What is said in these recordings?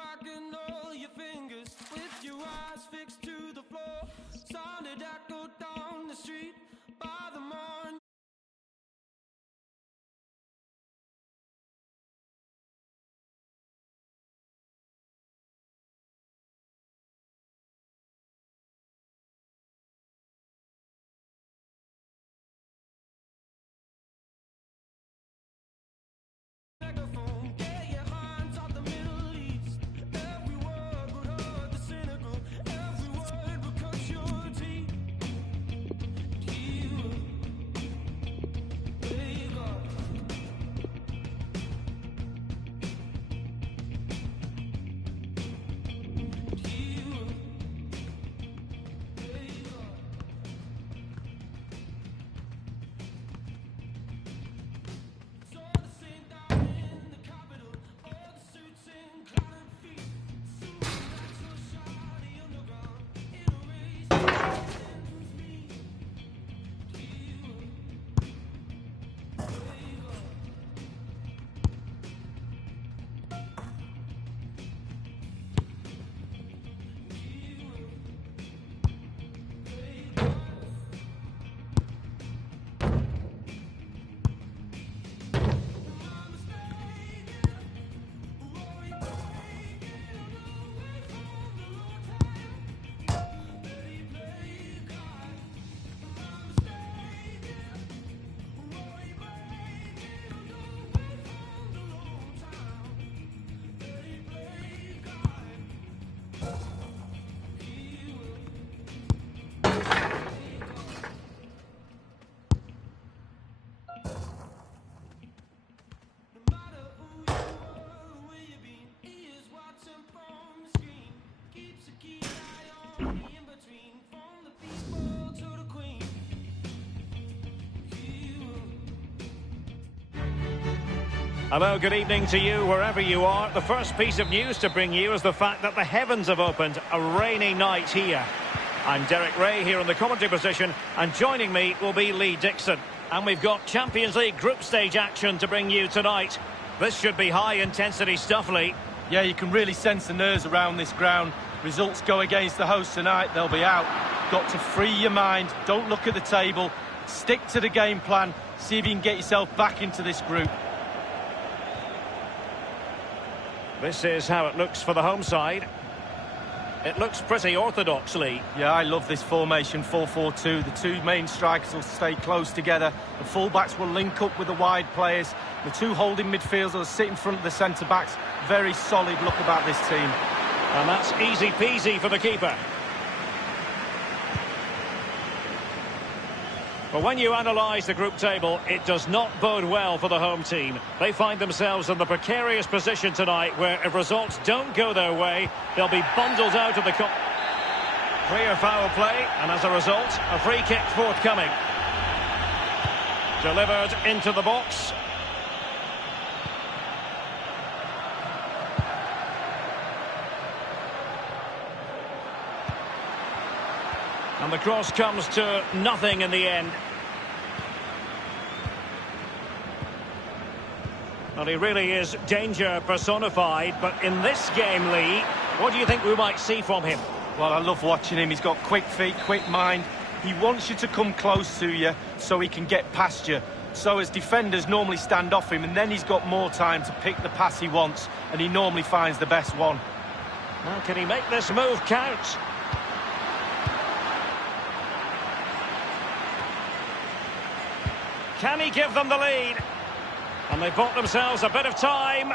cracking all your fingers with your eyes fixed to the floor. Sounded echo down the street by the morning. Megaphone, get your hands off the Middle East. Every word would hurt the cynical. Every word would cut your teeth. You wake up. You wake up. Saw the same down in the Capitol, all the suits and claret feet. Soon that's so shoddy underground in a race that ends me. You wake up. No matter who you are, where you been, he is watching from the screen. Keeps a keen eye on the in-between, from the people to the queen. Hello, good evening to you wherever you are. The first piece of news to bring you is the fact that the heavens have opened. A rainy night here. I'm Derek Ray here in the commentary position, and joining me will be Lee Dixon. And we've got Champions League group stage action to bring you tonight. This should be high-intensity stuff, Lee. Yeah, you can really sense the nerves around this ground. Results go against the hosts tonight, they'll be out. Got to free your mind, don't look at the table, stick to the game plan, see if you can get yourself back into this group. This is how it looks for the home side. It looks pretty orthodox, Lee. Yeah, I love this formation, 4-4-2. The two main strikers will stay close together. The full-backs will link up with the wide players. The two holding midfielders will sit in front of the centre-backs. Very solid look about this team. And that's easy peasy for the keeper. But when you analyse the group table, it does not bode well for the home team. They find themselves in the precarious position tonight where if results don't go their way, they'll be bundled out of the cup. Clear foul play, and as a result, a free kick forthcoming. Delivered into the box. And the cross comes to nothing in the end. Well, he really is danger personified, but in this game, Lee, what do you think we might see from him? Well, I love watching him. He's got quick feet, quick mind. He wants you to come close to you so he can get past you. So as defenders normally stand off him, and then he's got more time to pick the pass he wants, and he normally finds the best one. Now, can he make this move count? Can he give them the lead? And they've bought themselves a bit of time.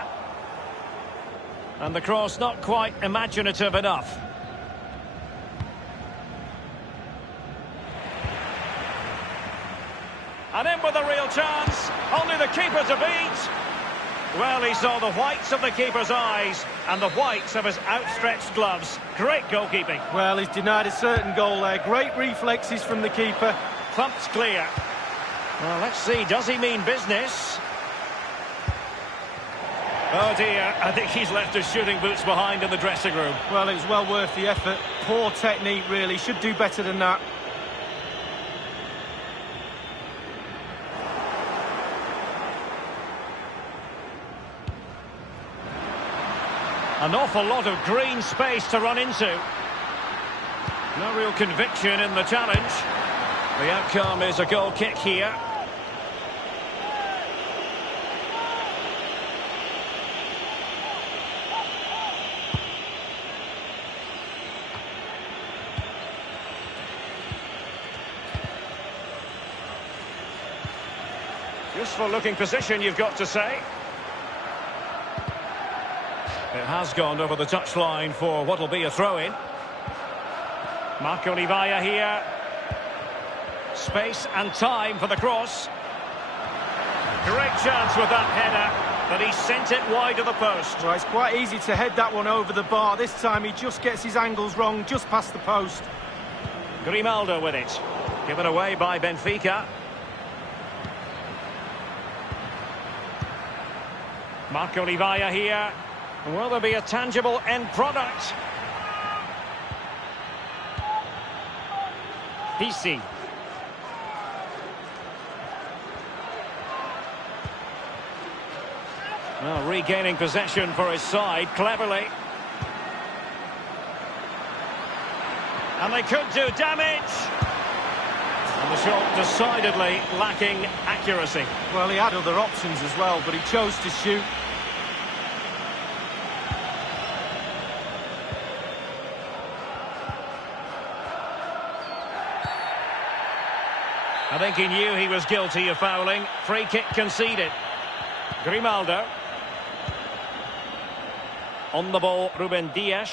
And the cross not quite imaginative enough. And in with a real chance. Only the keeper to beat. Well, he saw the whites of the keeper's eyes and the whites of his outstretched gloves. Great goalkeeping. Well, he's denied a certain goal there. Great reflexes from the keeper. Thumped clear. Well, let's see, does he mean business? Oh dear, I think he's left his shooting boots behind in the dressing room. Well, it was well worth the effort. Poor technique, really. Should do better than that. An awful lot of green space to run into. No real conviction in the challenge. The outcome is a goal kick here. Useful looking position, you've got to say. It has gone over the touchline for what will be a throw-in. Marco Olivaya here. Space and time for the cross. Great chance with that header, but he sent it wide of the post. Well, it's quite easy to head that one over the bar. This time he just gets his angles wrong, just past the post. Grimaldo with it. Given away by Benfica. Marco Olivaya here. Will there be a tangible end product? PC. Well, regaining possession for his side, cleverly. And they could do damage. And the shot decidedly lacking accuracy. Well, he had other options as well, but he chose to shoot. I think he knew he was guilty of fouling. Free kick conceded. Grimaldo. On the ball, Ruben Dias.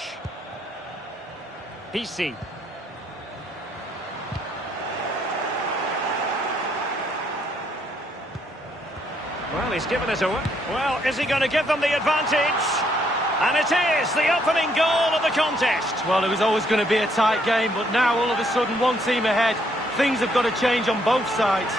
PC. Well, he's given it away. Well, is he going to give them the advantage? And it is the opening goal of the contest. Well, it was always going to be a tight game, but now all of a sudden one team ahead. Things have got to change on both sides.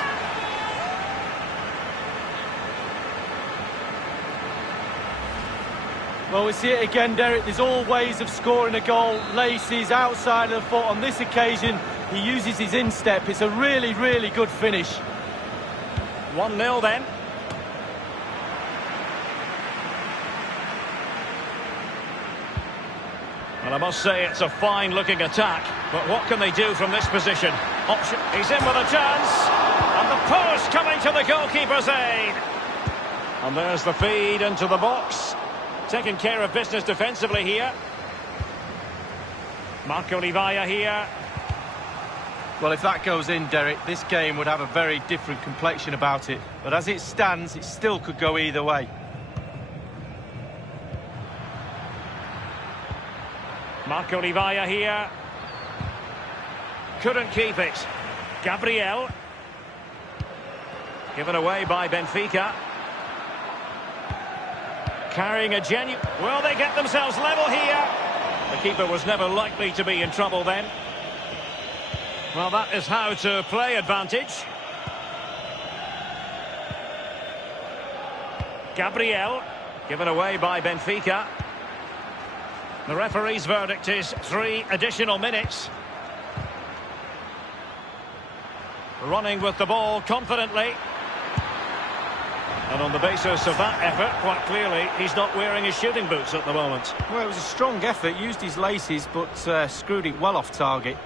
Well, we see it again, Derek. There's all ways of scoring a goal. Laces, outside of the foot. On this occasion, he uses his instep. It's a really, really good finish. 1-0 then. Well, I must say it's a fine-looking attack, but what can they do from this position? Option. He's in with a chance, and the post coming to the goalkeeper's aid. And there's the feed into the box. Taking care of business defensively here. Marco Olivaya here. Well, if that goes in, Derek, this game would have a very different complexion about it. But as it stands, it still could go either way. Marco Olivaya here. Couldn't keep it. Gabriel. Given away by Benfica. Carrying a genuine... Well, they get themselves level here. The keeper was never likely to be in trouble then. Well, that is how to play advantage. Gabriel. Given away by Benfica. The referee's verdict is 3 additional minutes. Running with the ball confidently. And on the basis of that effort, quite clearly, he's not wearing his shooting boots at the moment. Well, it was a strong effort, used his laces, but screwed it well off target.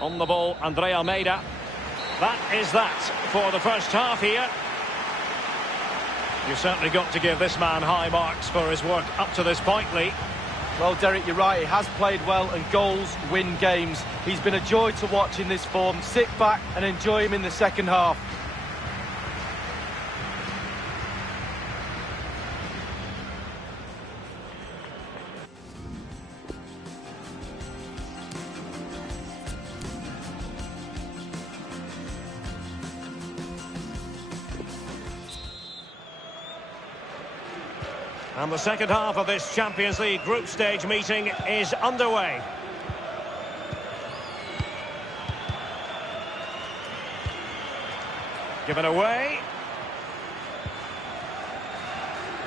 On the ball, Andre Almeida. That is that for the first half here. You've certainly got to give this man high marks for his work up to this point, Lee. Well, Derek, you're right. He has played well, and goals win games. He's been a joy to watch in this form. Sit back and enjoy him in the second half. And the second half of this Champions League group stage meeting is underway. Given away.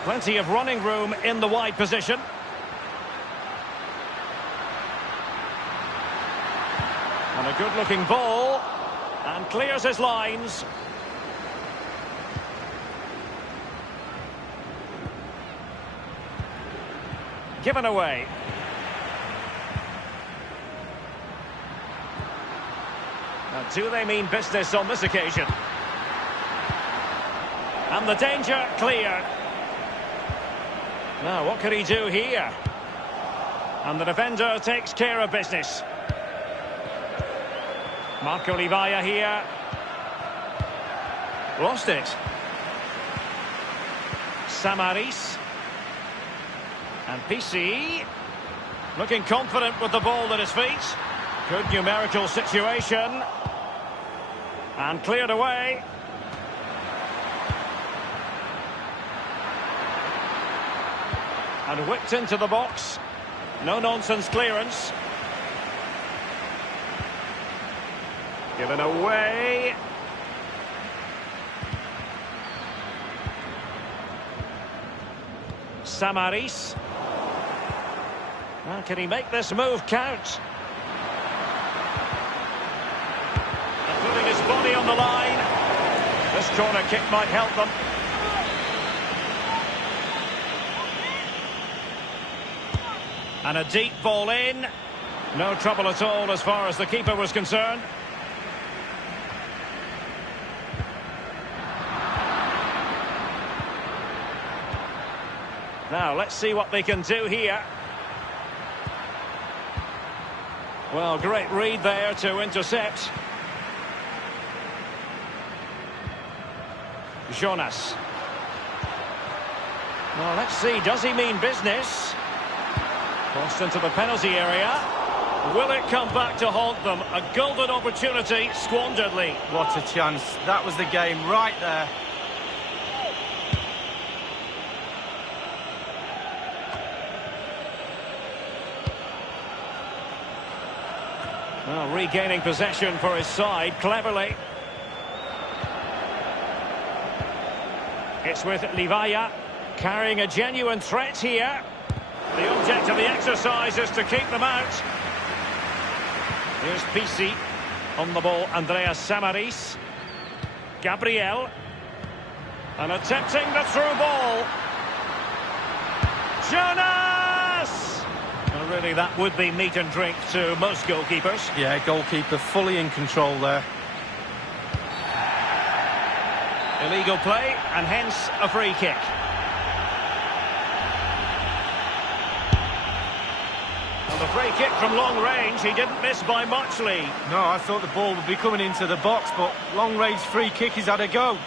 Plenty of running room in the wide position. And a good-looking ball. And clears his lines. given away. Now, do they mean business on this occasion? And the danger cleared. Now, what can he do here? And the defender takes care of business. Marco Livaya here. Lost it. Samaris. And PC. Looking confident with the ball at his feet. Good numerical situation. And cleared away. And whipped into the box. No-nonsense clearance. Given away. Samaris. Well, can he make this move count? And putting his body on the line. This corner kick might help them. And a deep ball in. No trouble at all as far as the keeper was concerned. Now, let's see what they can do here. Well, great read there to intercept. Jonas. Well, let's see, does he mean business? Crossed into the penalty area. Will it come back to haunt them? A golden opportunity squanderedly. What a chance. That was the game right there. Well, regaining possession for his side cleverly. It's with Livaya, carrying a genuine threat here. The object of the exercise is to keep them out. Here's PC on the ball, Andreas Samaris. Gabriel. And attempting the through ball. Jonas! Well, really, that would be meat and drink to most goalkeepers. Yeah, goalkeeper fully in control there. Illegal play, and hence a free kick. The free kick from long range, he didn't miss by much, Lee. No, I thought the ball would be coming into the box, but long-range free kick, he's had a go.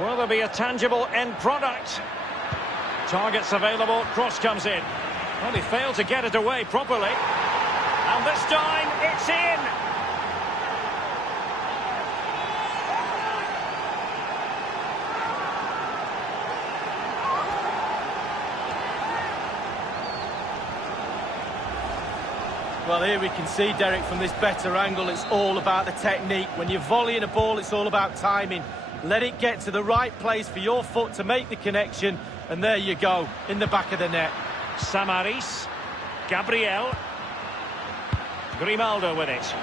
Will there be a tangible end product? Targets available, cross comes in. Well, he failed to get it away properly. And this time, it's in! Well, here we can see, Derek, from this better angle, it's all about the technique. When you're volleying a ball, it's all about timing. Let it get to the right place for your foot to make the connection, and there you go, in the back of the net. Samaris, Gabriel, Grimaldo with it.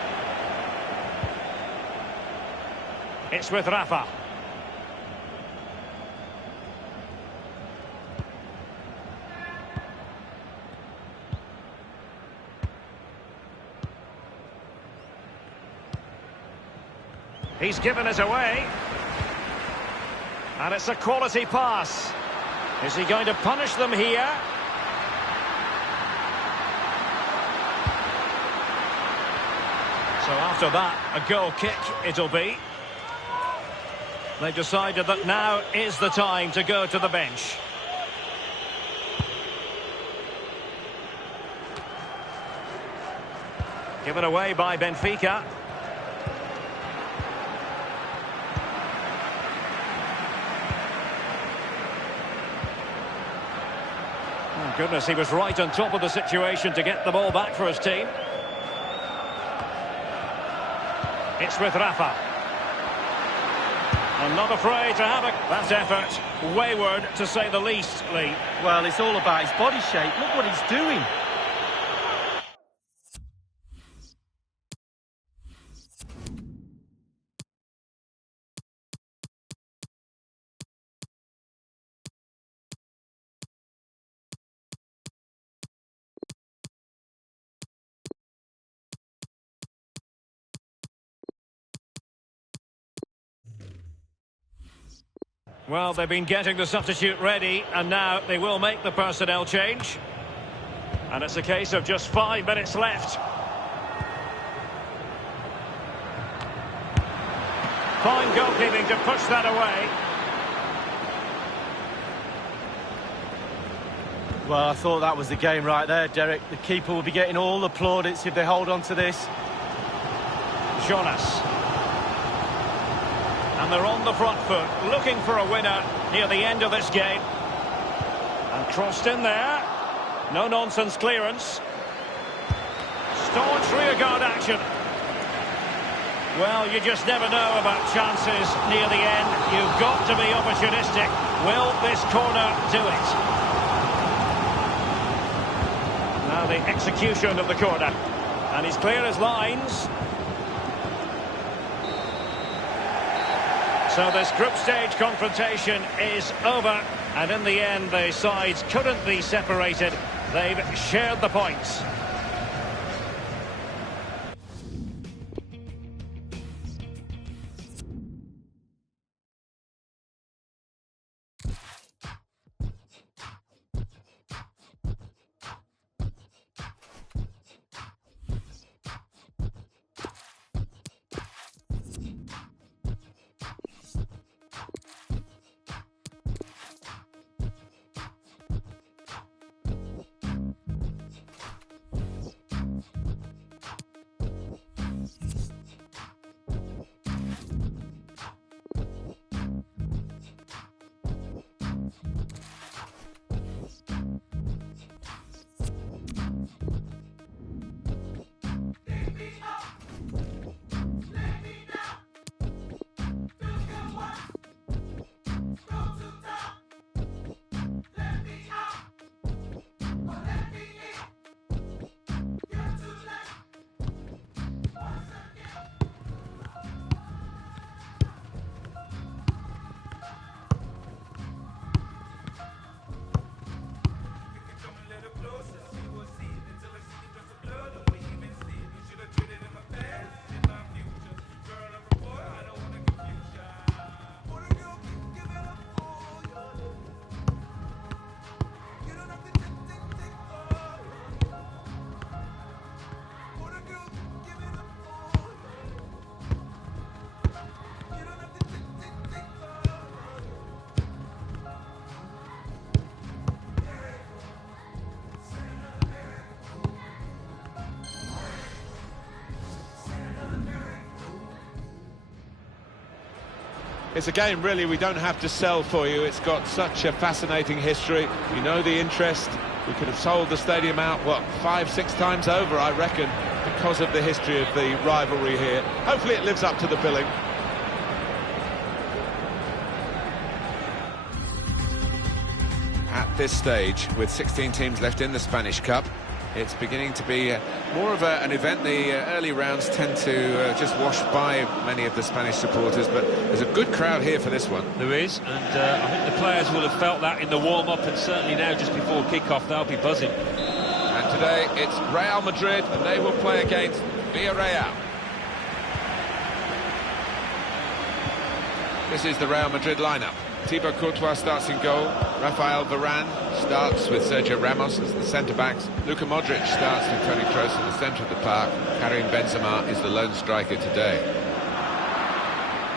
It's with Rafa. He's given it away. And it's a quality pass. Is he going to punish them here? So after that, a goal kick it'll be. They've decided that now is the time to go to the bench. Given away by Benfica. Oh, goodness, he was right on top of the situation to get the ball back for his team. It's with Rafa. And not afraid to have that effort. Wayward, to say the least, Lee. Well, it's all about his body shape. Look what he's doing. Well, they've been getting the substitute ready, and now they will make the personnel change. And it's a case of just 5 minutes left. Fine goalkeeping to push that away. Well, I thought that was the game right there, Derek. The keeper will be getting all the plaudits if they hold on to this. Jonas. And they're on the front foot, looking for a winner near the end of this game. And crossed in there. No-nonsense clearance. Staunch rearguard action. Well, you just never know about chances near the end. You've got to be opportunistic. Will this corner do it? Now the execution of the corner. And he's clear as lines. So this group stage confrontation is over. And in the end, the sides couldn't be separated. They've shared the points. It's a game, really, we don't have to sell for you. It's got such a fascinating history. You know the interest. We could have sold the stadium out, what, 5-6 times over, I reckon, because of the history of the rivalry here. Hopefully it lives up to the billing. At this stage, with 16 teams left in the Spanish Cup, it's beginning to be more of an event. The early rounds tend to just wash by many of the Spanish supporters, but there's a good crowd here for this one. There is, and I think the players will have felt that in the warm-up, and certainly now just before kick-off they'll be buzzing. And today it's Real Madrid, and they will play against Villarreal. This is the Real Madrid lineup. Thibaut Courtois starts in goal. Rafael Varane starts with Sergio Ramos as the centre-backs. Luka Modric starts with Toni Kroos in the centre of the park. Karim Benzema is the lone striker today.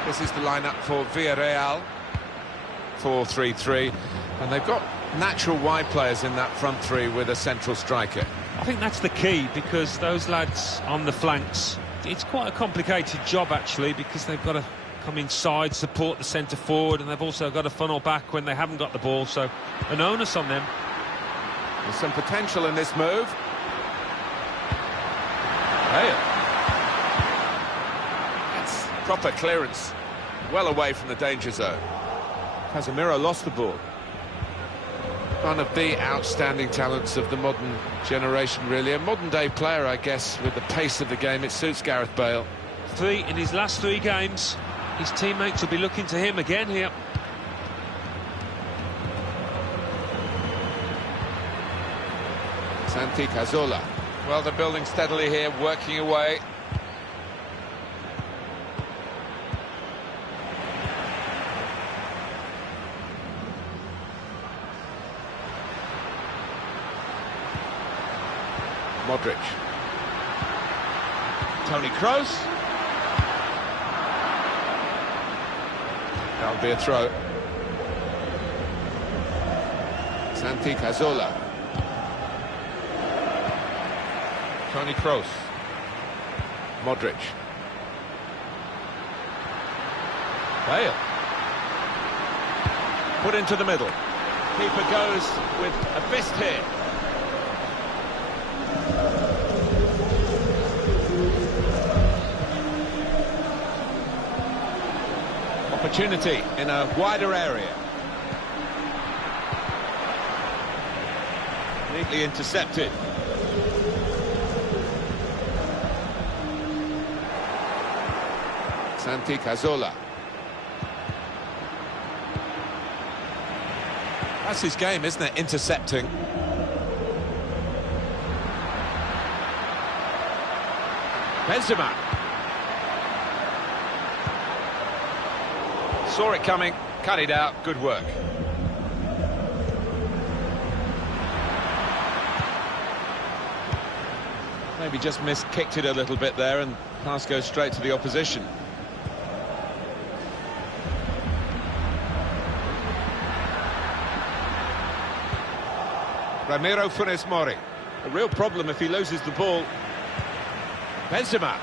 This is the lineup for Villarreal. 4-3-3. And they've got natural wide players in that front three with a central striker. I think that's the key, because those lads on the flanks, it's quite a complicated job actually, because they've got to come inside, support the centre forward, and they've also got to funnel back when they haven't got the ball, so an onus on them. There's some potential in this move. Hey. That's proper clearance, well away from the danger zone. Casemiro lost the ball. One of the outstanding talents of the modern generation, really. A modern-day player, I guess, with the pace of the game. It suits Gareth Bale. 3 in his last 3 games. His teammates will be looking to him again here. Santi Cazorla. Well, they're building steadily here, working away. Modric. Toni Kroos. That'll be a throw. Santi Cazorla. Toni Kroos. Modric. Bale. Put into the middle. Keeper goes with a fist here. Opportunity in a wider area. Neatly intercepted. Santi Cazorla. That's his game, isn't it? Intercepting. Benzema. Saw it coming, cut it out, good work. Maybe just kicked it a little bit there, and pass goes straight to the opposition. Ramiro Funes Mori. A real problem if he loses the ball. Benzema.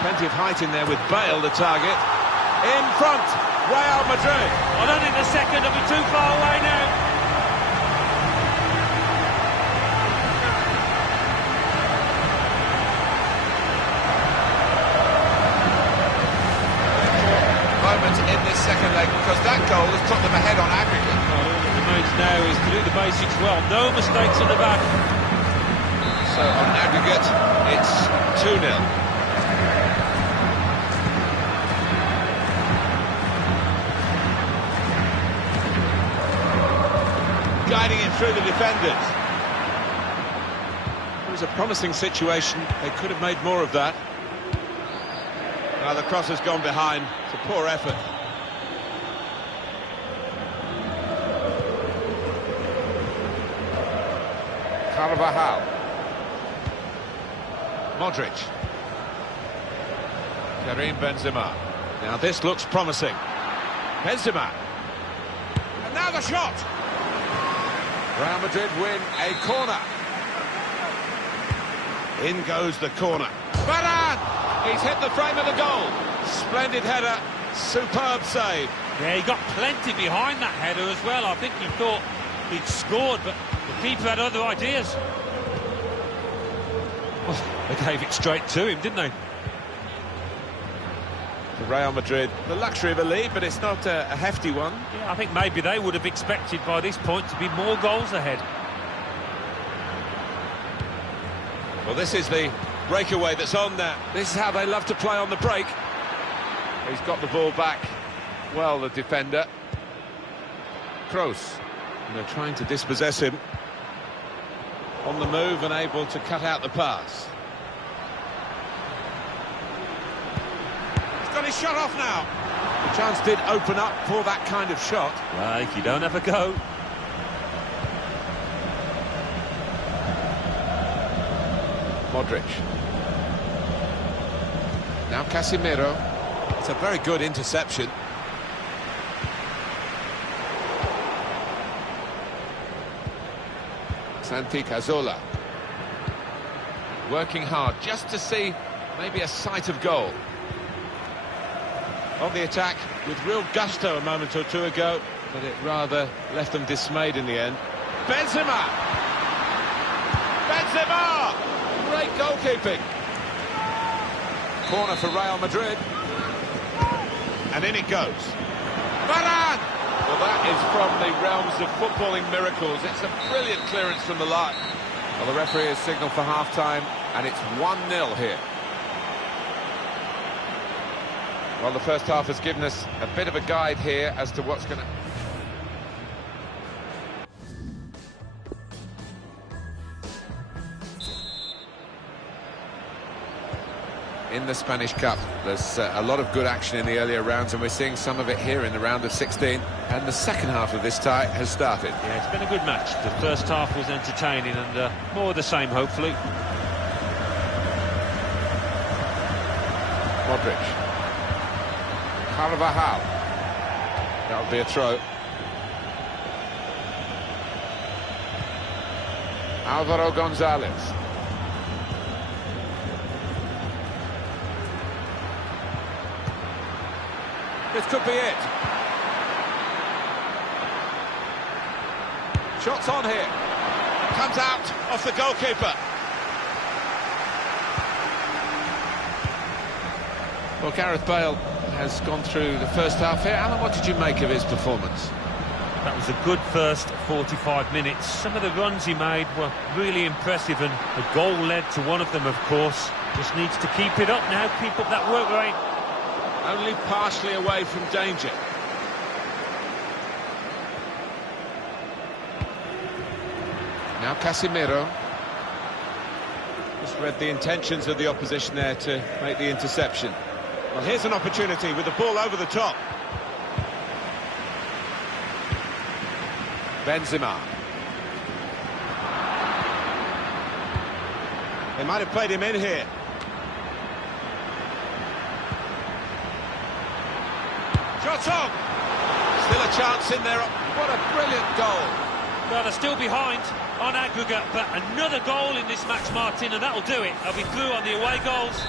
Plenty of height in there with Bale, the target. In front, Real Madrid. I don't think the second will be too far away now. Moment in this second leg, because that goal has put them ahead on aggregate. All that remains now is to do the basics well. No mistakes at the back. So on aggregate, it's 2-0. Guiding it through the defenders. It was a promising situation. They could have made more of that. Now the cross has gone behind. It's a poor effort. Carvajal. Modric. Karim Benzema. Now this looks promising. Benzema. And now the shot. Real Madrid win a corner. In goes the corner. Varane! He's hit the frame of the goal. Splendid header, superb save. Yeah, he got plenty behind that header as well. I think he thought he'd scored, but the keeper had other ideas. Well, they gave it straight to him, didn't they? For Real Madrid, the luxury of a lead, but it's not a hefty one. Yeah, I think maybe they would have expected by this point to be more goals ahead. Well, this is the breakaway that's on there. This is how they love to play on the break. He's got the ball back. Well, the defender. Kroos. And they're trying to dispossess him. On the move and able to cut out the pass. He's got his shot off now. The chance did open up for that kind of shot. Well, if you don't have a go. Modric. Now Casemiro. It's a very good interception. Santi Cazorla. Working hard just to see maybe a sight of goal. On the attack with real gusto a moment or two ago, but it rather left them dismayed in the end. Benzema! Benzema! Great goalkeeping. Corner for Real Madrid. And in it goes. Varane! Well, that is from the realms of footballing miracles. It's a brilliant clearance from the line. Well, the referee has signalled for half-time, and it's 1-0 here. Well, the first half has given us a bit of a guide here as to what's going to... in the Spanish Cup. There's a lot of good action in the earlier rounds, and we're seeing some of it here in the round of 16. And the second half of this tie has started. Yeah, it's been a good match. The first half was entertaining, and more of the same, hopefully. Modric. Carvajal. That'll be a throw. Álvaro González. This could be it. Shots on here. Comes out off the goalkeeper. Well, Gareth Bale has gone through the first half here. Alan, what did you make of his performance? That was a good first 45 minutes. Some of the runs he made were really impressive, and the goal led to one of them, of course. Just needs to keep it up now, keep up that work rate. Only partially away from danger. Now Casemiro. Just read the intentions of the opposition there to make the interception. Well, here's an opportunity with the ball over the top. Benzema. They might have played him in here. Shots on! Still a chance in there. What a brilliant goal. Well, they're still behind on aggregate, but another goal in this match, Martin, and that'll do it. They'll be through on the away goals.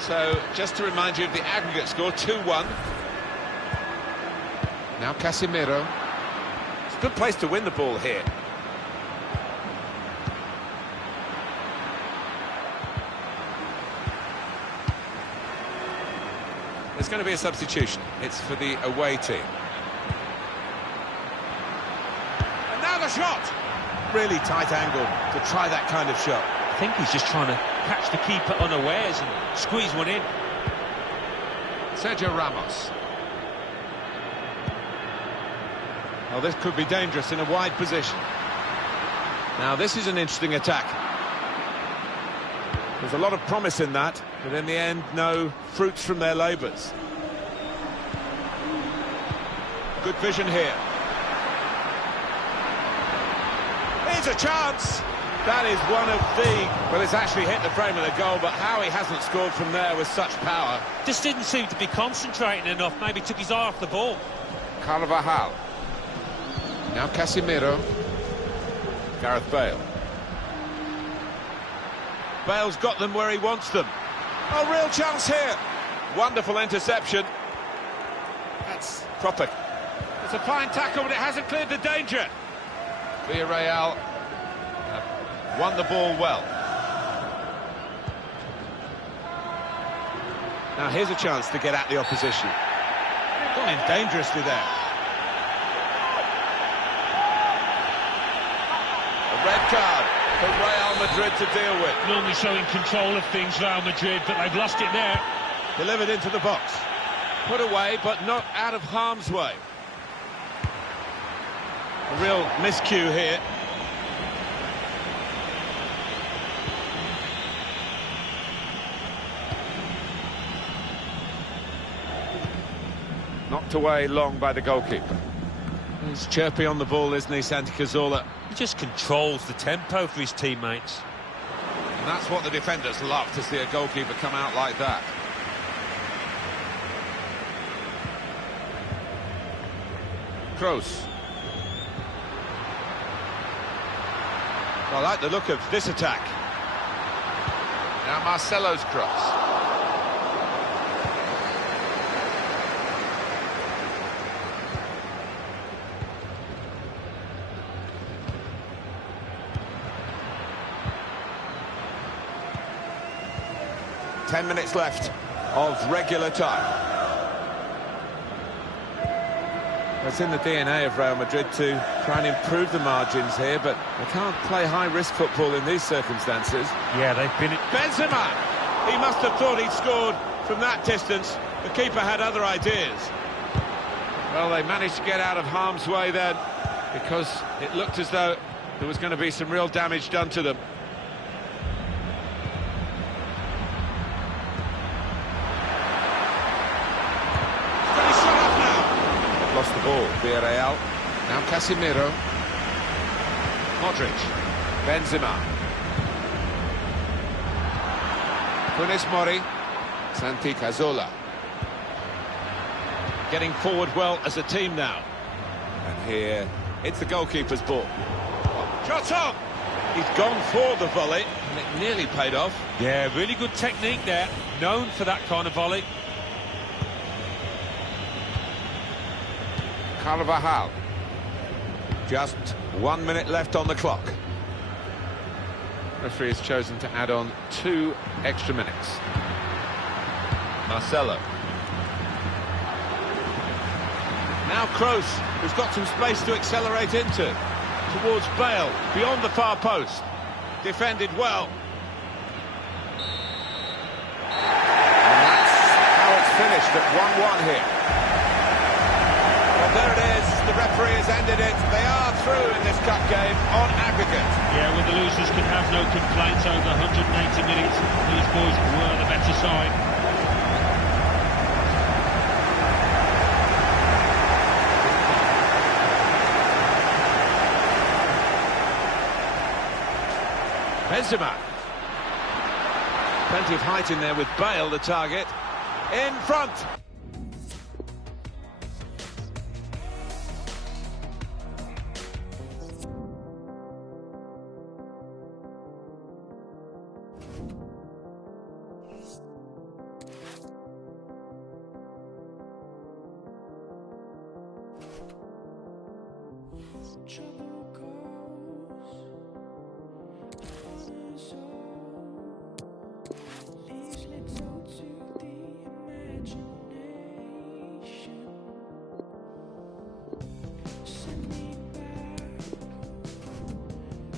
So, just to remind you of the aggregate score, 2-1. Now Casemiro. It's a good place to win the ball here. There's going to be a substitution. It's for the away team. And now the shot! Really tight angle to try that kind of shot. I think he's just trying to catch the keeper unawares and squeeze one in. Sergio Ramos. Well, this could be dangerous in a wide position. Now, this is an interesting attack. There's a lot of promise in that, but in the end, no fruits from their labours. Good vision here. Here's a chance. That is one of the... Well, it's actually hit the frame of the goal, but how he hasn't scored from there with such power. Just didn't seem to be concentrating enough. Maybe took his eye off the ball. Carvajal. Now Casemiro. Gareth Bale. Bale's got them where he wants them. Oh, real chance here. Wonderful interception. That's proper. It's a fine tackle, but it hasn't cleared the danger. Villarreal Won the ball well. Now here's a chance to get at the opposition. Gone in dangerously there. A red card for Real Madrid to deal with. Normally showing control of things, Real Madrid, but they've lost it there. Delivered into the box. Put away, but not out of harm's way. A real miscue here. knocked away long by the goalkeeper. He's chirpy on the ball, isn't he, Santi Cazorla? He just controls the tempo for his teammates. And that's what the defenders love, to see a goalkeeper come out like that. Kroos. I like the look of this attack. Now Marcelo's cross. Ten minutes left of regular time. It's in the DNA of Real Madrid to try and improve the margins here, but they can't play high-risk football in these circumstances. Yeah, they've been... Benzema! He must have thought he'd scored from that distance. The keeper had other ideas. Well, they managed to get out of harm's way then, because it looked as though there was going to be some real damage done to them. lost the ball. Villarreal. Now Casemiro. Modric. Benzema. Funes Mori. Santi Cazorla. Getting forward well as a team now. And here, it's the goalkeeper's ball. Shot on! He's gone for the volley, and it nearly paid off. Yeah, really good technique there. Known for that kind of volley. Carvajal. Just 1 minute left on the clock. Referee has chosen to add on 2 extra minutes. Marcelo. Now Kroos, who's got some space to accelerate into. Towards Bale, beyond the far post. Defended well. And that's how it's finished at 1-1 here. Well, there it is. The referee has ended it. They are through in this cup game on aggregate. Yeah, well, the losers can have no complaints over 180 minutes. These boys were the better side. Benzema. Plenty of height in there with Bale, the target. In front. Trouble goes on his own, leaves little to the imagination. Send me back,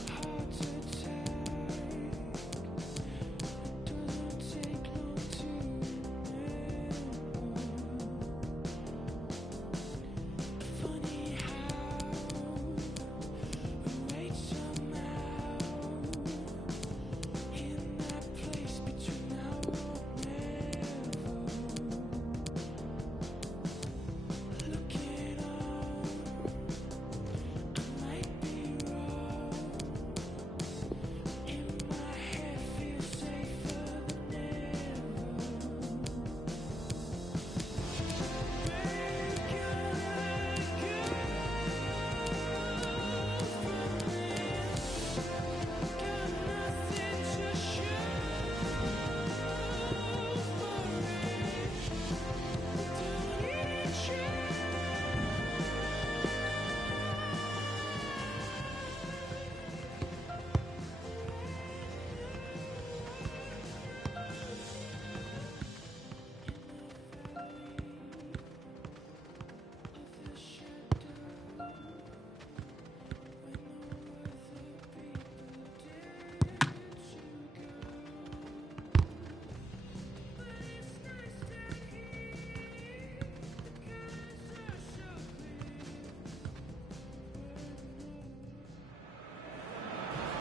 heart attack. Doesn't take long to remember. Funny how wait somehow in that place between now and never. Looking on, I might be wrong. In my head, feel safer than ever.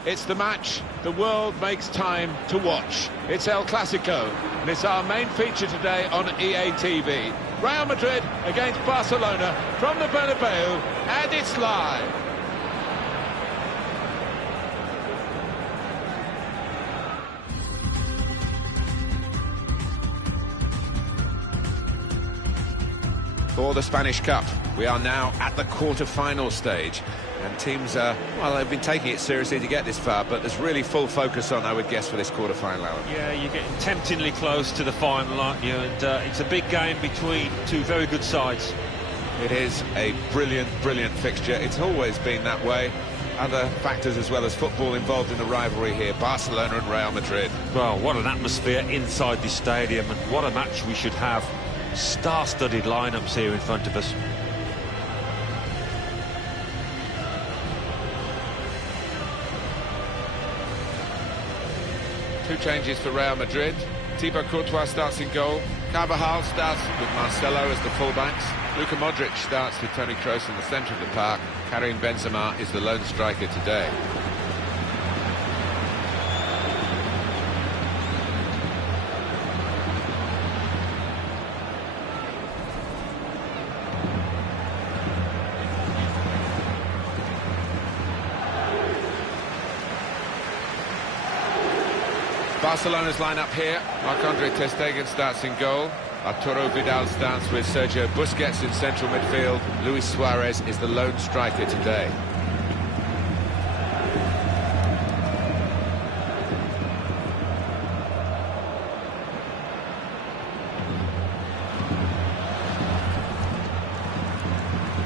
It's the match the world makes time to watch. It's El Clasico, and it's our main feature today on EA TV. Real Madrid against Barcelona from the Bernabeu, and it's live. For the Spanish Cup, we are now at the quarter-final stage. And teams are, well, they've been taking it seriously to get this far, but there's really full focus on, I would guess, for this quarter-final, Alan. Yeah, you're getting temptingly close to the final, aren't you? And it's a big game between two very good sides. It is a brilliant, brilliant fixture. It's always been that way. Other factors as well as football involved in the rivalry here, Barcelona and Real Madrid. Well, what an atmosphere inside this stadium, and what a match we should have. Star-studded lineups here in front of us. Two changes for Real Madrid. Thibaut Courtois starts in goal. Carvajal starts with Marcelo as the fullbacks. Luka Modric starts with Toni Kroos in the centre of the park. Karim Benzema is the lone striker today. Barcelona's lineup here. Marc-Andre ter Stegen starts in goal. Arturo Vidal starts with Sergio Busquets in central midfield. Luis Suarez is the lone striker today.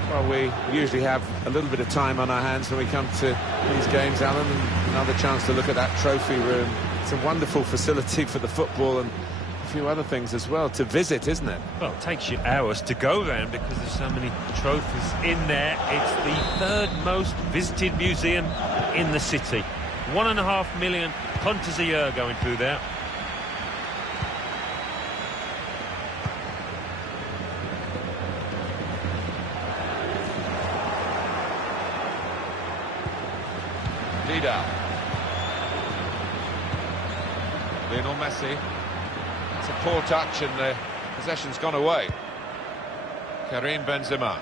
Well, we usually have a little bit of time on our hands when we come to these games, Alan, and another chance to look at that trophy room. It's a wonderful facility for the football and a few other things as well to visit, isn't it? Well, it takes you hours to go round because there's so many trophies in there. It's the third most visited museum in the city. 1.5 million punters a year going through there. Vidal. Lionel Messi. It's a poor touch and the possession's gone away. Karim Benzema.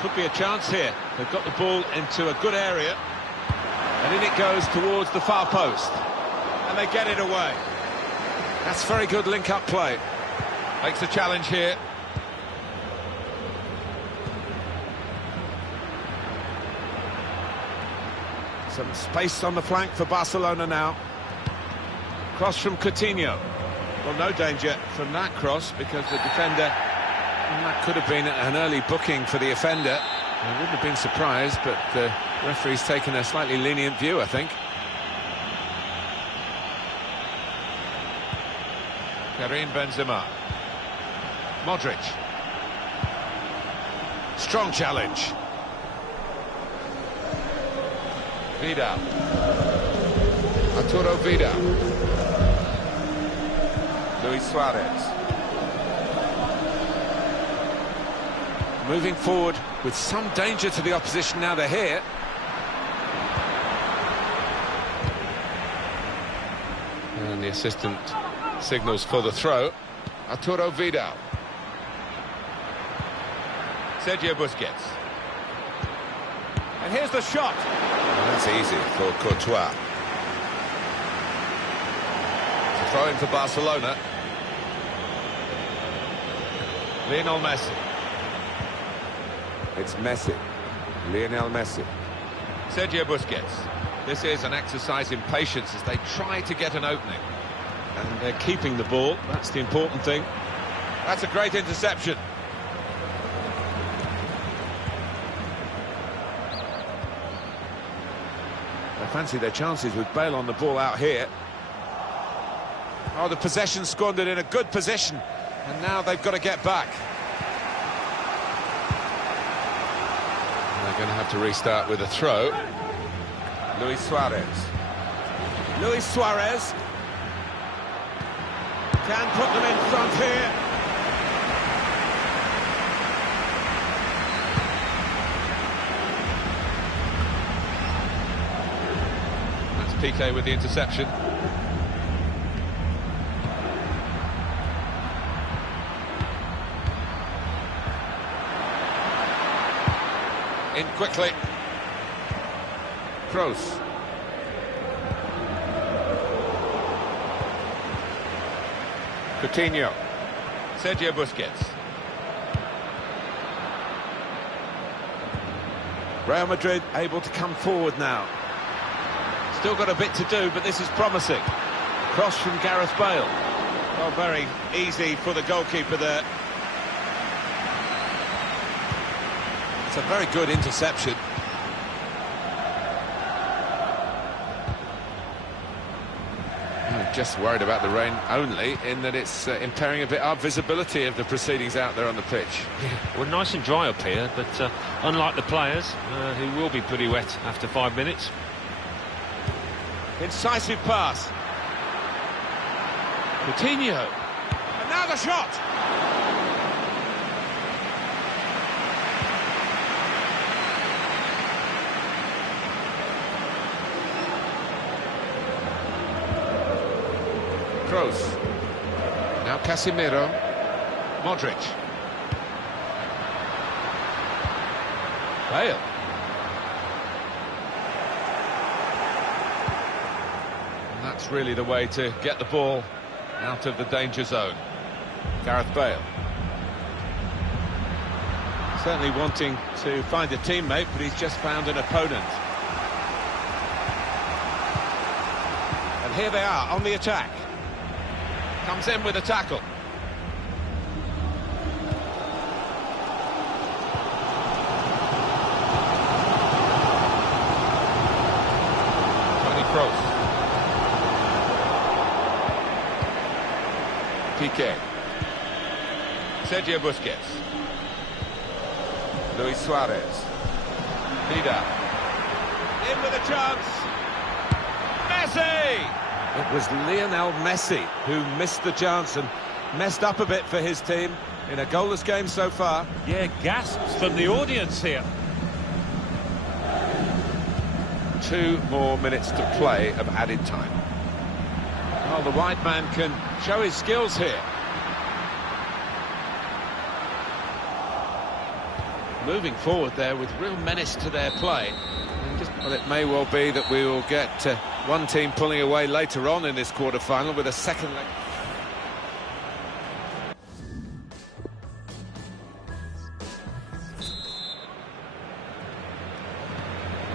Could be a chance here. They've got the ball into a good area. And in it goes towards the far post. And they get it away. That's very good link-up play. Makes a challenge here. Some space on the flank for Barcelona now. Cross from Coutinho. Well, no danger from that cross because the defender... And that could have been an early booking for the offender. I wouldn't have been surprised, but the referee's taken a slightly lenient view, I think. Karim Benzema. Modric. Strong challenge. Vidal. Arturo Vidal. Luis Suarez. Moving forward with some danger to the opposition now they're here. And the assistant signals for the throw. Arturo Vidal. Sergio Busquets. And here's the shot. And that's easy for Courtois. It's a throw-in for Barcelona. Lionel Messi. It's Messi. Lionel Messi. Sergio Busquets. This is an exercise in patience as they try to get an opening. And they're keeping the ball. That's the important thing. That's a great interception. They fancy their chances with Bale on the ball out here. Oh, the possession squandered in a good position. And now they've got to get back. They're going to have to restart with a throw. Luis Suarez. Luis Suarez can put them in front here. That's Piqué with the interception. In quickly. Kroos. Coutinho. Sergio Busquets. Real Madrid able to come forward now. Still got a bit to do, but this is promising. Cross from Gareth Bale. Oh, very easy for the goalkeeper there. It's a very good interception. I'm just worried about the rain only, in that it's impairing a bit our visibility of the proceedings out there on the pitch. Well, nice and dry up here, but unlike the players, who will be pretty wet after 5 minutes. Incisive pass. Coutinho. And now the shot. Kroos. Now Casemiro. Modric. Bale. That's really the way to get the ball out of the danger zone. Gareth Bale. Certainly wanting to find a teammate, but he's just found an opponent. And here they are on the attack. Comes in with a tackle. Toni Kroos. Piqué. Sergio Busquets. Luis Suarez. Vidal. In with a chance. Messi! It was Lionel Messi who missed the chance and messed up a bit for his team in a goalless game so far. Yeah, gasps from the audience here. 2 more minutes to play of added time. Well, the wide man can show his skills here. Moving forward there with real menace to their play. Well, it may well be that we will get one team pulling away later on in this quarter-final with a second leg.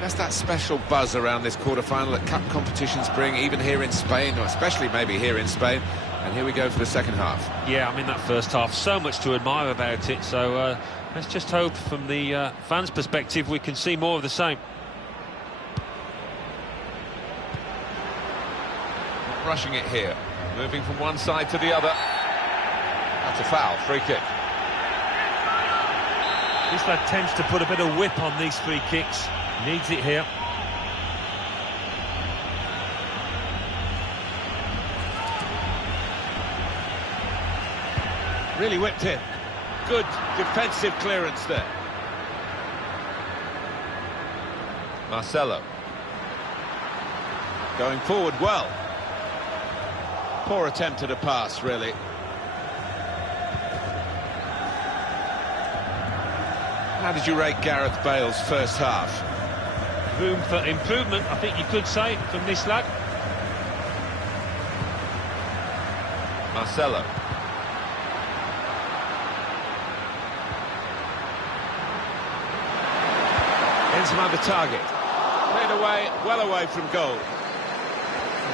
That's that special buzz around this quarter-final that cup competitions bring, even here in Spain, or especially maybe here in Spain. And here we go for the second half. Yeah, I mean, that first half, so much to admire about it. So let's just hope from the fans' perspective we can see more of the same. Not rushing it here. Moving from one side to the other. That's a foul, free kick. This lad tends to put a bit of whip on these free kicks. Needs it here. Really whipped in. Good defensive clearance there. Marcelo. Going forward well. Poor attempt at a pass, really. How did you rate Gareth Bale's first half? Room for improvement, I think you could say, from this lad. Marcelo. Ends him under target. Cleared away, well away from goal.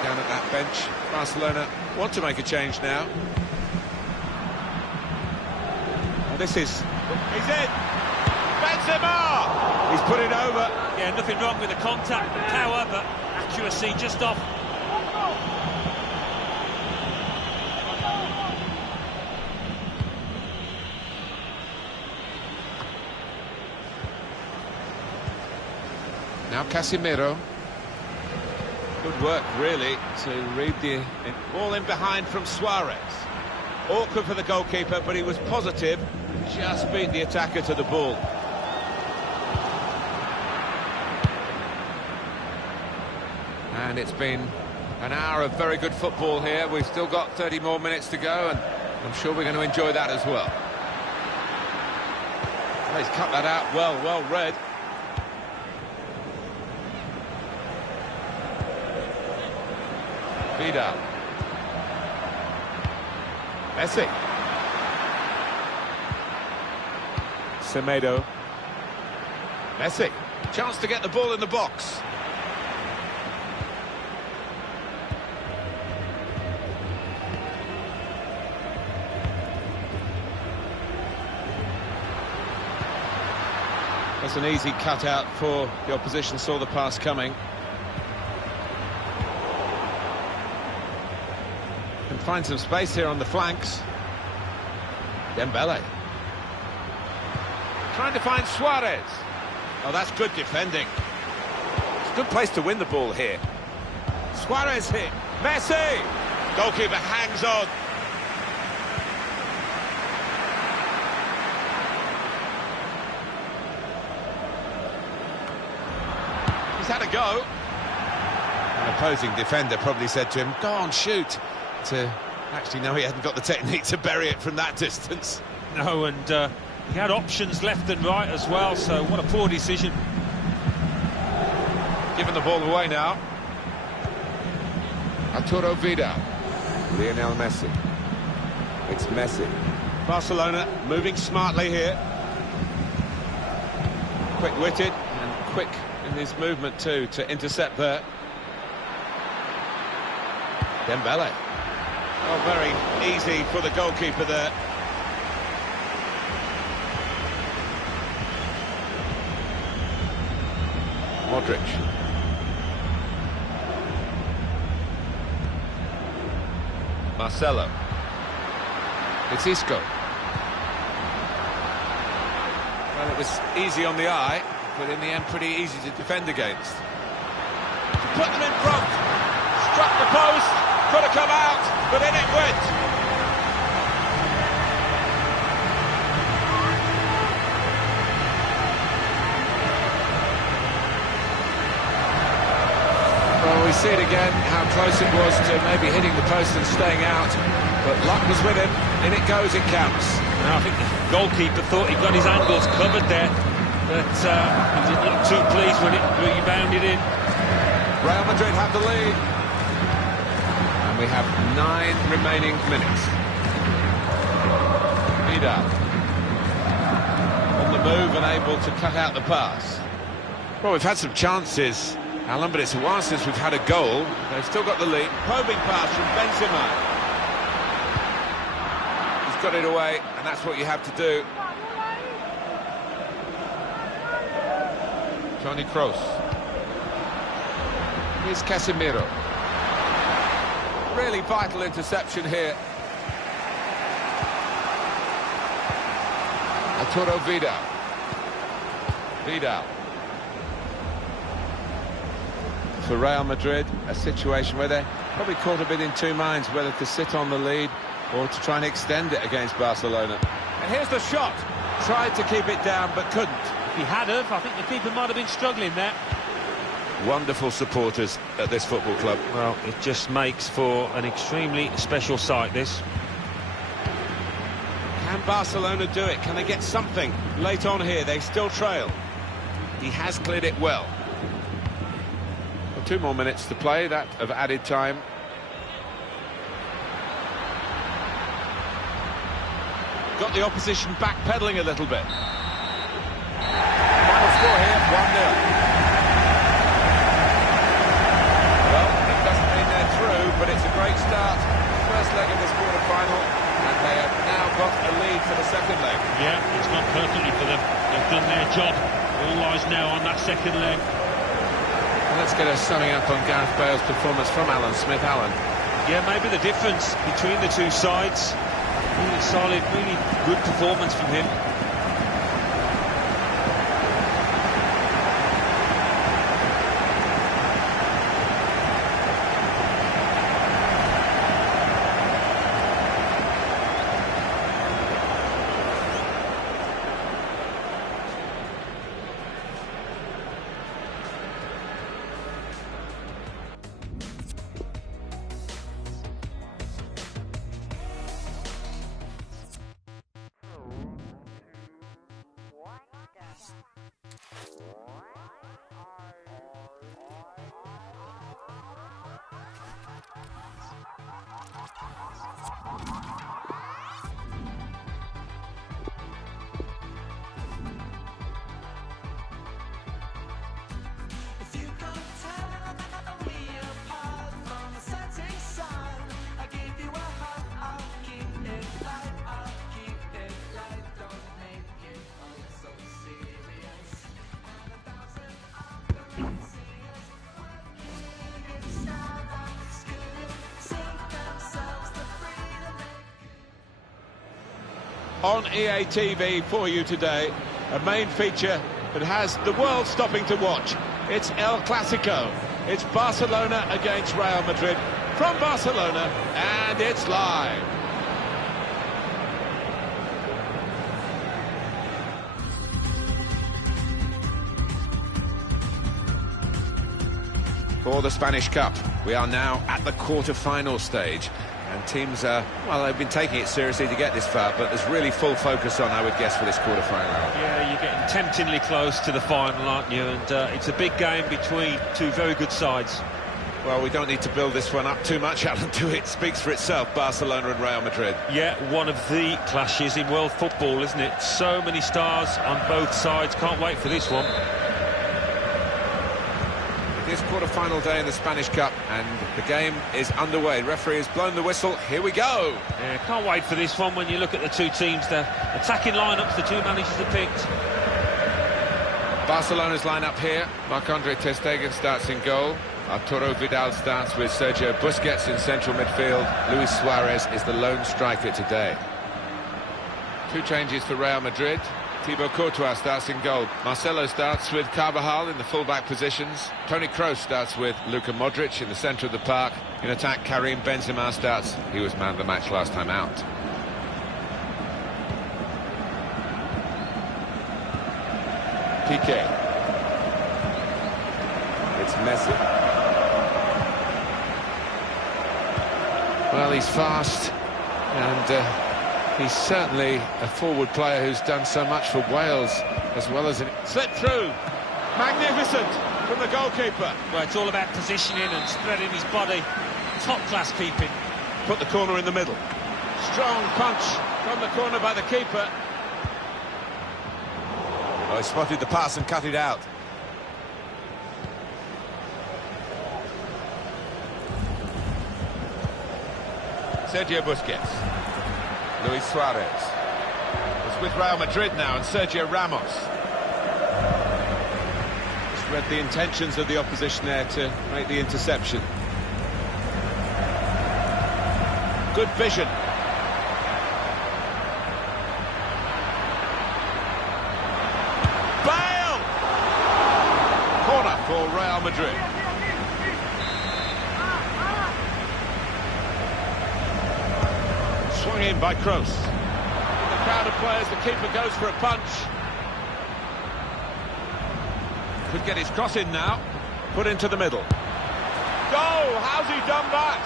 Down at that bench, Barcelona want to make a change now. Oh, this is... He's in! Benzema! He's put it over. Yeah, nothing wrong with the contact, the power, but accuracy just off. Now Casemiro. Good work, really, to read the ball in behind from Suarez. Awkward for the goalkeeper, but he was positive. Just beat the attacker to the ball. And it's been an hour of very good football here. We've still got 30 more minutes to go, and I'm sure we're going to enjoy that as well. Well, he's cut that out well read. Vidal. Messi. Semedo. Messi. Chance to get the ball in the box. That's an easy cutout for the opposition, saw the pass coming. Can find some space here on the flanks. Dembele. Trying to find Suarez. Oh, that's good defending. It's a good place to win the ball here. Suarez hit. Messi! Goalkeeper hangs on. He's had a go. An opposing defender probably said to him, go on, shoot. Actually, no, he hadn't got the technique to bury it from that distance. No, and he had options left and right as well, so what a poor decision. Giving the ball away now. Arturo Vidal. Lionel Messi. It's Messi. Barcelona moving smartly here. Quick-witted and quick in his movement too to intercept there. Dembele. Oh, very easy for the goalkeeper there. Modric. Marcelo. It's Isco. Well, it was easy on the eye, but in the end pretty easy to defend against. Put them in front. Struck the post. Could have come out, but in it went. Well, we see it again, how close it was to maybe hitting the post and staying out. But luck was with him. In it goes, it counts. Now, I think the goalkeeper thought he got his angles covered there, but he didn't look too pleased when it rebounded in. Real Madrid have the lead. And we have 9 remaining minutes. Vidal. On the move and able to cut out the pass. Well, we've had some chances, Alan, but it's a while since we've had a goal. They've still got the lead. Probing pass from Benzema. He's got it away, and that's what you have to do. Toni Kroos. Here's Casemiro. Really vital interception here. Arturo Vidal. Vidal. For Real Madrid, a situation where they're probably caught a bit in two minds whether to sit on the lead or to try and extend it against Barcelona. And here's the shot. Tried to keep it down, but couldn't. If he had have, I think the keeper might have been struggling there. Wonderful supporters at this football club. Well, it just makes for an extremely special sight, this. Can Barcelona do it? Can they get something late on here? They still trail. He has cleared it well. 2 more minutes to play, that of added time. Got the opposition backpedaling a little bit. Final score here, 1-0. Well, it doesn't mean they're through, but it's a great start. First leg of this quarter-final, and they have now got a lead for the second leg. Yeah, it's gone perfectly for them. They've done their job. All eyes now on that second leg. Let's get a summing up on Gareth Bale's performance from Alan Smith. Alan. Yeah, maybe the difference between the two sides. Really solid, really good performance from him. On EA TV for you today, a main feature that has the world stopping to watch. It's El Clasico. It's Barcelona against Real Madrid from Barcelona, and it's live. For the Spanish Cup, we are now at the quarter-final stage. And teams are, well, they've been taking it seriously to get this far, but there's really full focus on, I would guess, for this quarter-final. Yeah, you're getting temptingly close to the final, aren't you? And it's a big game between two very good sides. Well, we don't need to build this one up too much, Alan, do it? Speaks for itself, Barcelona and Real Madrid. Yeah, one of the clashes in world football, isn't it? So many stars on both sides. Can't wait for this one. It is quarter-final day in the Spanish Cup, and the game is underway. Referee has blown the whistle. Here we go. Yeah, can't wait for this one when you look at the two teams. The attacking lineups the two managers have picked. Barcelona's lineup here. Marc-Andre ter Stegen starts in goal. Arturo Vidal starts with Sergio Busquets in central midfield. Luis Suarez is the lone striker today. Two changes for Real Madrid. Thibaut Courtois starts in goal. Marcelo starts with Carvajal in the full-back positions. Toni Kroos starts with Luka Modric in the centre of the park. In attack, Karim Benzema starts. He was man of the match last time out. Piqué. It's Messi. Well, he's fast, and he's certainly a forward player who's done so much for Wales, as well as... Slipped through. Magnificent from the goalkeeper. Well, it's all about positioning and spreading his body. Top-class keeping. Put the corner in the middle. Strong punch from the corner by the keeper. Oh, he spotted the pass and cut it out. Sergio Busquets. Luis Suarez. It's with Real Madrid now, and Sergio Ramos. Just read the intentions of the opposition there to make the interception. Good vision. Bale! Corner for Real Madrid. Swung in by Kroos. In the crowd of players, the keeper goes for a punch. Could get his cross in now. Put into the middle. Goal! How's he done that?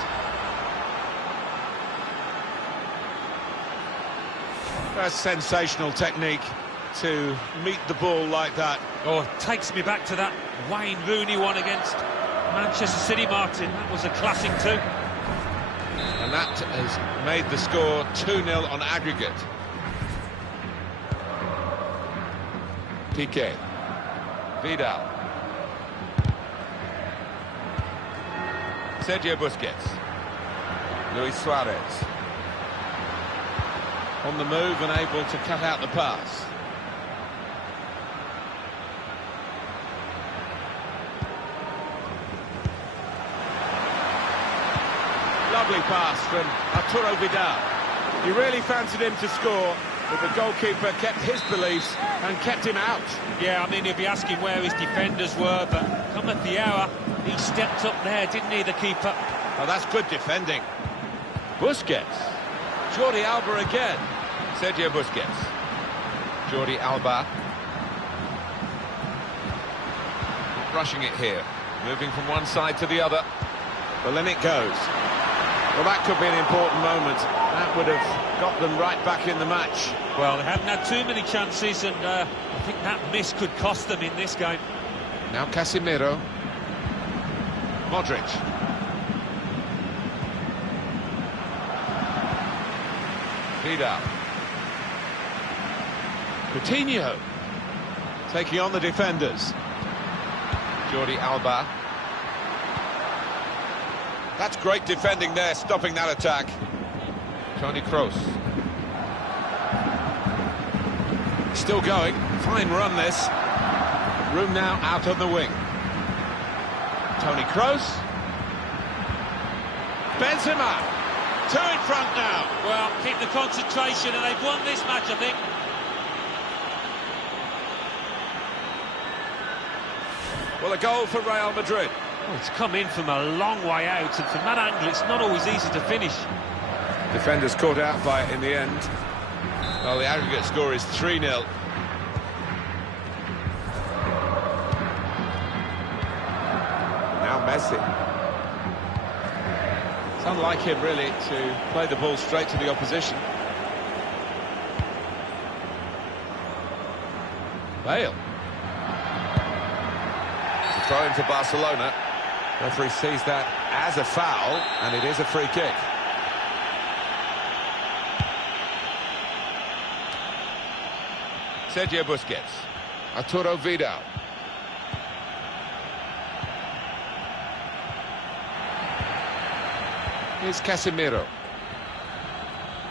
That's sensational technique to meet the ball like that. Oh, it takes me back to that Wayne Rooney one against Manchester City, Martin. That was a classic too. And that has made the score 2-0 on aggregate. Piqué. Vidal. Sergio Busquets. Luis Suarez. On the move and able to cut out the pass. Lovely pass from Arturo Vidal. He really fancied him to score, but the goalkeeper kept his beliefs and kept him out. Yeah, I mean, he'll be asking where his defenders were, but come at the hour, he stepped up there, didn't he, the keeper? Oh, that's good defending. Busquets. Jordi Alba again. Sergio Busquets. Jordi Alba. Rushing it here. Moving from one side to the other. Well, in it goes. Well, that could be an important moment. That would have got them right back in the match. Well, they haven't had too many chances, and I think that miss could cost them in this game. Now Casemiro. Modric. Vidal. Coutinho taking on the defenders. Jordi Alba. That's great defending there, stopping that attack. Toni Kroos. Still going. Fine run, this. Room now out on the wing. Toni Kroos. Benzema. Two in front now. Well, keep the concentration, and they've won this match, I think. Well, a goal for Real Madrid. Oh, it's come in from a long way out, and from that angle, it's not always easy to finish. Defenders caught out by it in the end. Well, the aggregate score is 3-0. Now Messi. It's unlike him, really, to play the ball straight to the opposition. Bale. It's a throw in for Barcelona. Referee sees that as a foul, and it is a free kick. Sergio Busquets. Arturo Vidal. Here's Casemiro.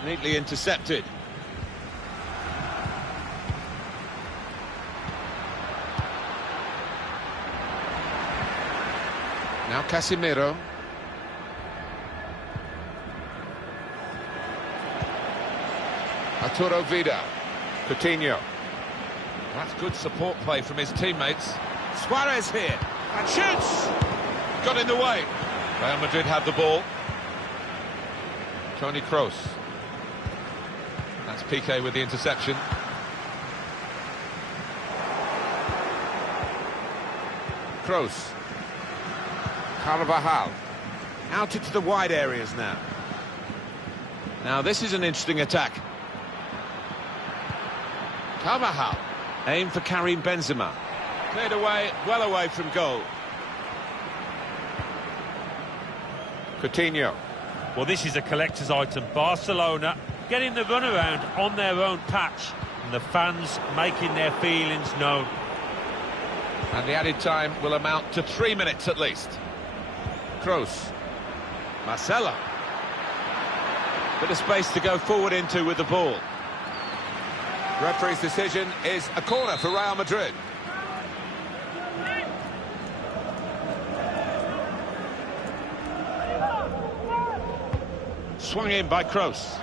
Neatly intercepted. Now Casemiro. Arturo Vidal. Coutinho. That's good support play from his teammates. Suarez here, and shoots! Got in the way. Real Madrid have the ball. Toni Kroos. That's Piqué with the interception. Kroos. Carvajal. Out into the wide areas now. Now this is an interesting attack. Carvajal. Aim for Karim Benzema. Cleared away, well away from goal. Coutinho. Well, this is a collector's item. Barcelona getting the runaround on their own patch, and the fans making their feelings known. And the added time will amount to 3 minutes at least. Kroos. Marcelo. Bit of space to go forward into with the ball. Referee's decision is a corner for Real Madrid. Swung in by Kroos.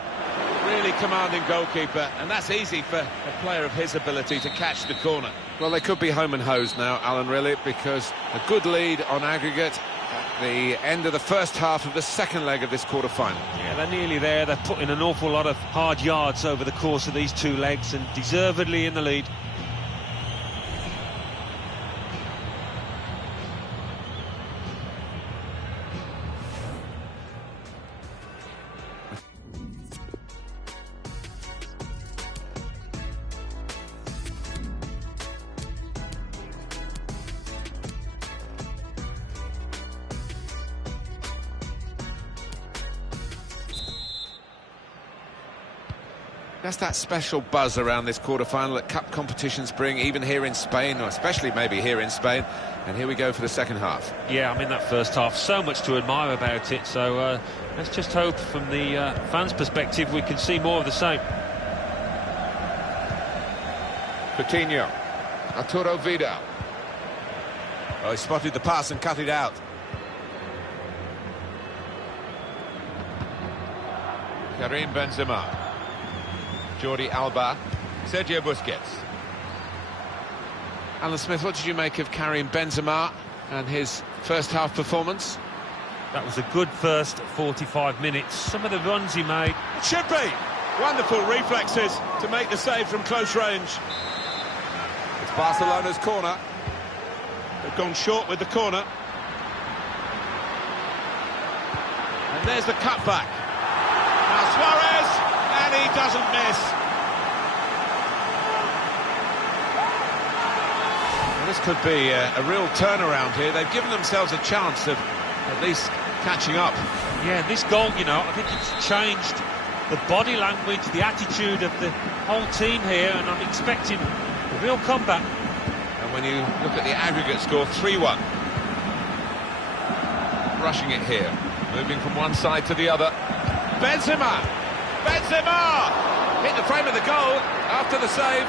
Really commanding goalkeeper, and that's easy for a player of his ability to catch the corner. Well, they could be home and hosed now, Alan, really, because a good lead on aggregate at the end of the first half of the second leg of this quarter-final. Yeah, they're nearly there. They're putting an awful lot of hard yards over the course of these two legs and deservedly in the lead. That's that special buzz around this quarter-final that cup competitions bring, even here in Spain, or especially maybe here in Spain. And here we go for the second half. Yeah, I mean, that first half, so much to admire about it. So let's just hope from the fans' perspective we can see more of the same. Coutinho. Arturo Vidal. Oh, he spotted the pass and cut it out. Karim Benzema. Jordi Alba. Sergio Busquets. Alan Smith, what did you make of Karim Benzema and his first half performance? That was a good first 45 minutes. Some of the runs he made. It should be. Wonderful reflexes to make the save from close range. It's Barcelona's corner. They've gone short with the corner. And there's the cutback. Now Suarez, and he doesn't miss. Well, this could be a real turnaround here. They've given themselves a chance of at least catching up. Yeah, this goal, you know, I think it's changed the body language, the attitude of the whole team here, and I'm expecting a real comeback. And when you look at the aggregate score, 3-1. Rushing it here, moving from one side to the other. Benzema! Benzema! Hit the frame of the goal after the save.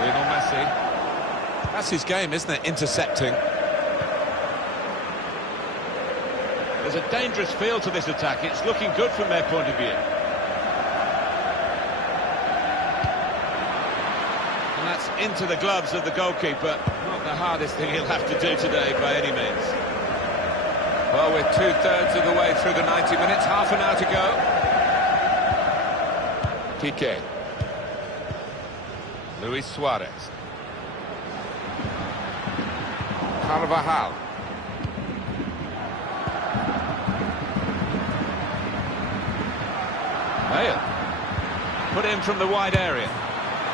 Lionel Messi. That's his game, isn't it? Intercepting. There's a dangerous feel to this attack. It's looking good from their point of view. And that's into the gloves of the goalkeeper. Not the hardest thing he'll have to do today by any means. Well, we're two-thirds of the way through the 90 minutes, half an hour to go. Piqué. Luis Suarez. Carvajal. Bale. Put in from the wide area.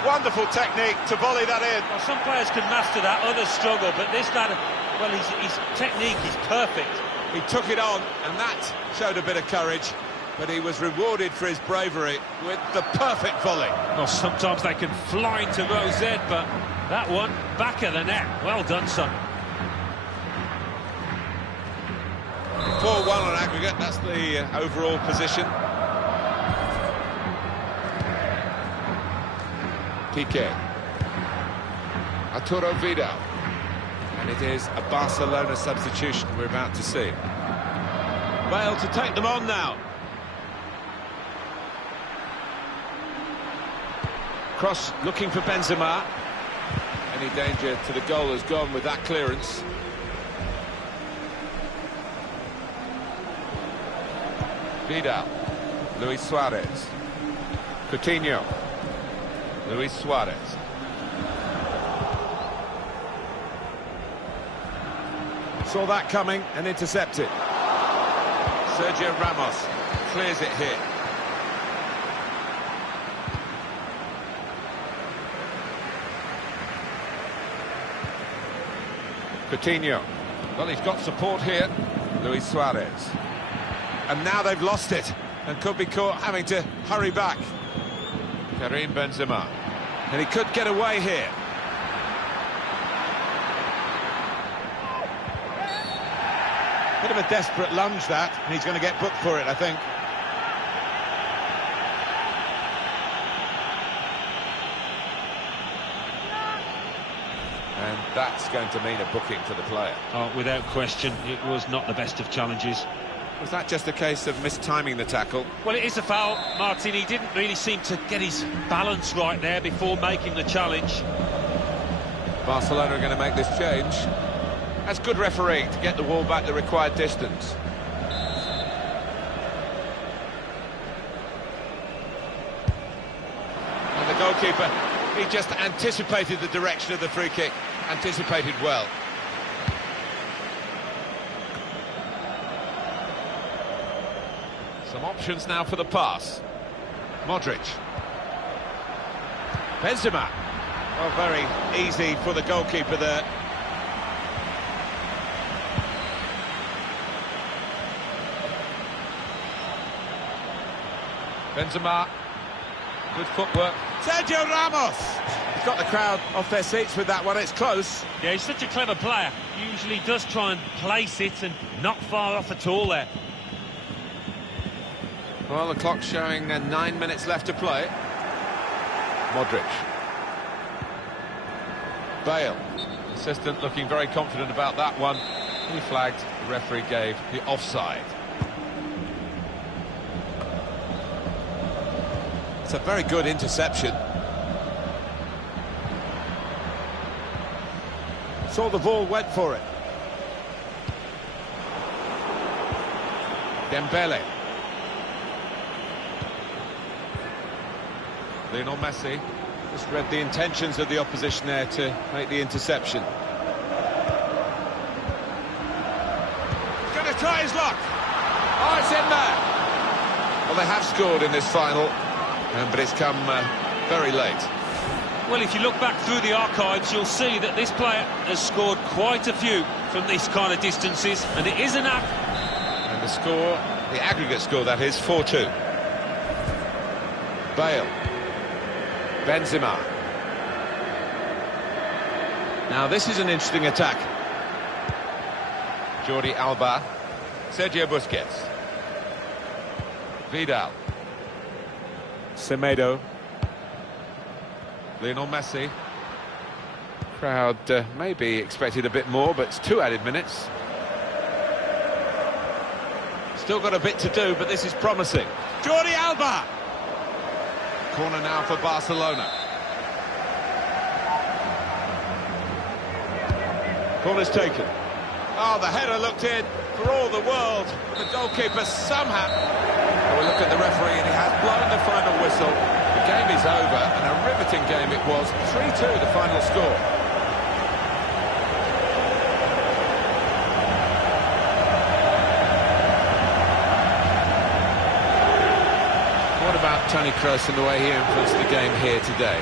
Wonderful technique to volley that in. Well, some players can master that, others struggle, but this lad, well, his technique is perfect. He took it on, and that showed a bit of courage, but he was rewarded for his bravery with the perfect volley. Well, sometimes they can fly into Rose Ed, but that one, back of the net. Well done, son. 4-1 on aggregate, that's the overall position. Piqué. Arturo Vidal. And it is a Barcelona substitution we're about to see. Bale to take them on now. Cross looking for Benzema. Any danger to the goal has gone with that clearance. Vidal. Luis Suarez. Coutinho. Luis Suarez. Saw that coming and intercepted. Sergio Ramos clears it here. Coutinho. Well, he's got support here. Luis Suarez. And now they've lost it and could be caught having to hurry back. Karim Benzema. And he could get away here. Bit of a desperate lunge, that, and he's going to get booked for it, I think. And that's going to mean a booking for the player. Oh, without question, it was not the best of challenges. Was that just a case of mistiming the tackle? Well, it is a foul, Martin. He didn't really seem to get his balance right there before making the challenge. Barcelona are going to make this change. That's good refereeing to get the ball back the required distance. And the goalkeeper, he just anticipated the direction of the free kick, anticipated well. Some options now for the pass. Modric. Benzema. Oh, very easy for the goalkeeper there. Benzema. Good footwork. Sergio Ramos. He's got the crowd off their seats with that one. It's close. Yeah, he's such a clever player. Usually does try and place it and not far off at all there. Well, the clock's showing 9 minutes left to play. Modric. Bale. Assistant looking very confident about that one. He flagged, the referee gave the offside. It's a very good interception. Saw the ball, went for it. Dembele. Lionel Messi. Just read the intentions of the opposition there to make the interception. Going to try his luck. Oh, it's in there. Well, they have scored in this final, but it's come very late. Well, if you look back through the archives, you'll see that this player has scored quite a few from these kind of distances, and it is an act. And the score, the aggregate score, that is, 4-2. Bale. Benzema. Now this is an interesting attack. Jordi Alba. Sergio Busquets. Vidal. Semedo. Lionel Messi. Crowd maybe expected a bit more, but it's 2 added minutes. Still got a bit to do, but this is promising. Jordi Alba. Corner now for Barcelona. Corner's taken. Oh, the header looked in for all the world. The goalkeeper somehow... Well, we look at the referee and he has blown the final whistle. The game is over, and a riveting game it was. 3-2 the final score. What about Toni Kroos and the way he influenced the game here today.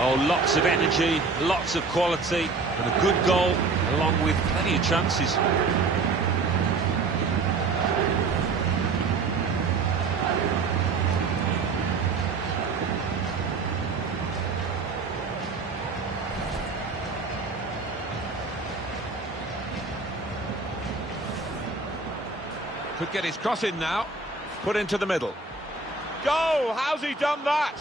Oh, lots of energy, lots of quality, and a good goal, along with plenty of chances. Could get his cross in now. Put into the middle. Goal! How's he done that?